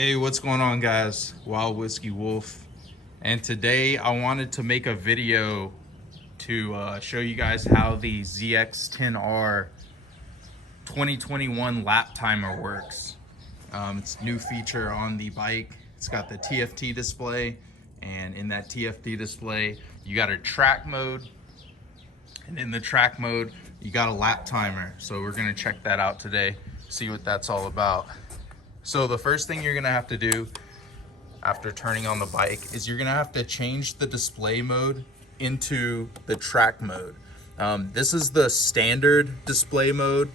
Hey, what's going on, guys? Wild Whiskey Wolf, and today I wanted to make a video to show you guys how the ZX10R 2021 lap timer works. It's a new feature on the bike. It's got the TFT display, and in that TFT display you got a track mode, and in the track mode you got a lap timer. So we're going to check that out today, see what that's all about. So the first thing you're gonna have to do after turning on the bike is you're gonna have to change the display mode into the track mode. This is the standard display mode.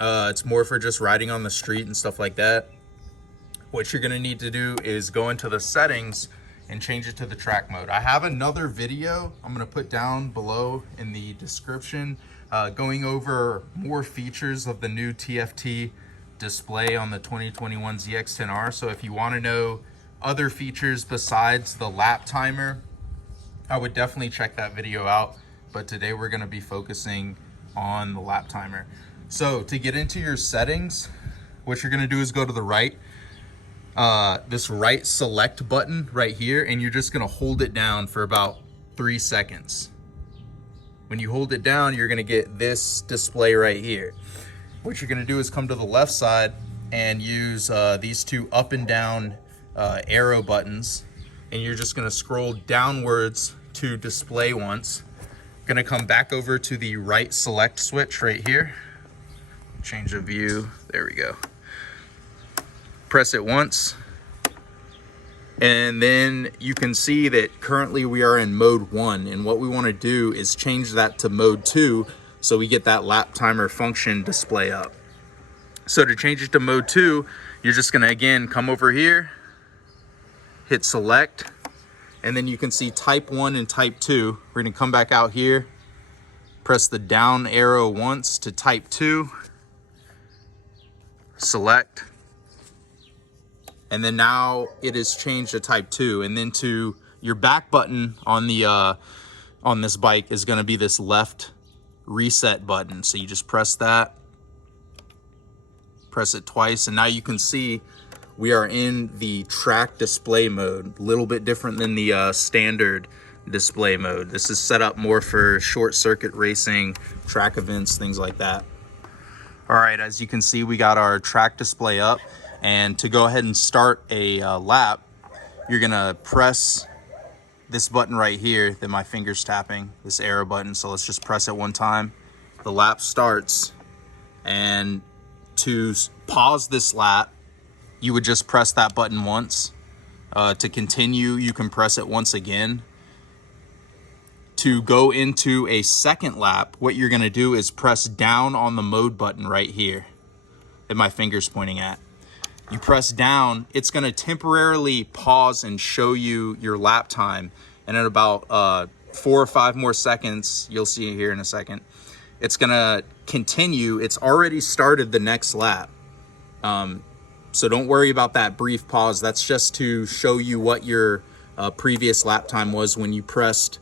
It's more for just riding on the street and stuff like that. What you're gonna need to do is go into the settings and change it to the track mode. I have another video I'm gonna put down below in the description going over more features of the new TFT display on the 2021 ZX10R. So if you want to know other features besides the lap timer, I would definitely check that video out. But today we're going to be focusing on the lap timer. So to get into your settings, what you're going to do is go to the right, this right select button right here, and you're just going to hold it down for about 3 seconds. When you hold it down, you're going to get this display right here. What you're gonna do is come to the left side and use these two up and down arrow buttons, and you're just gonna scroll downwards to display once. Gonna come back over to the right select switch right here. Change the view, there we go. Press it once, and then you can see that currently we are in mode 1, and what we wanna do is change that to mode 2 so we get that lap timer function display up. So to change it to mode 2, you're just gonna again come over here, hit select, and then you can see type 1 and type 2. We're gonna come back out here, press the down arrow once to type 2, select, and then now it is changed to type 2. And then to your back button on the on this bike is gonna be this left reset button. So you just press that, press it twice, and now you can see we are in the track display mode. A little bit different than the standard display mode. This is set up more for short circuit racing, track events, things like that. All right, as you can see, we got our track display up, and to go ahead and start a lap, you're gonna press this button right here that my finger's tapping, this arrow button. So let's just press it one time. The lap starts, and to pause this lap, you would just press that button once. To continue, you can press it once again. To go into a second lap, what you're gonna do is press down on the mode button right here that my finger's pointing at. You press down, it's gonna temporarily pause and show you your lap time. And in about 4 or 5 more seconds, you'll see it here in a second, it's gonna continue. It's already started the next lap. So don't worry about that brief pause. That's just to show you what your previous lap time was when you pressed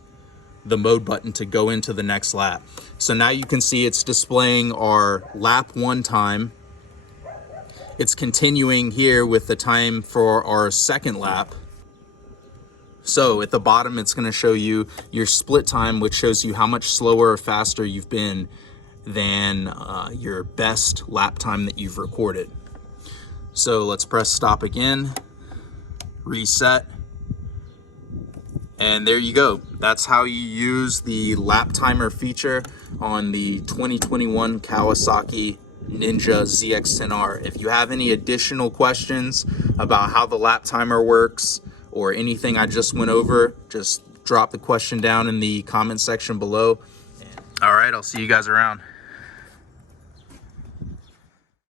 the mode button to go into the next lap. So now you can see it's displaying our lap 1 time. It's continuing here with the time for our second lap. So at the bottom, it's going to show you your split time, which shows you how much slower or faster you've been than your best lap time that you've recorded. So let's press stop again, reset, and there you go. That's how you use the lap timer feature on the 2021 Kawasaki Ninja ZX10R. If you have any additional questions about how the lap timer works or anything I just went over, just drop the question down in the comment section below. All right, I'll see you guys around.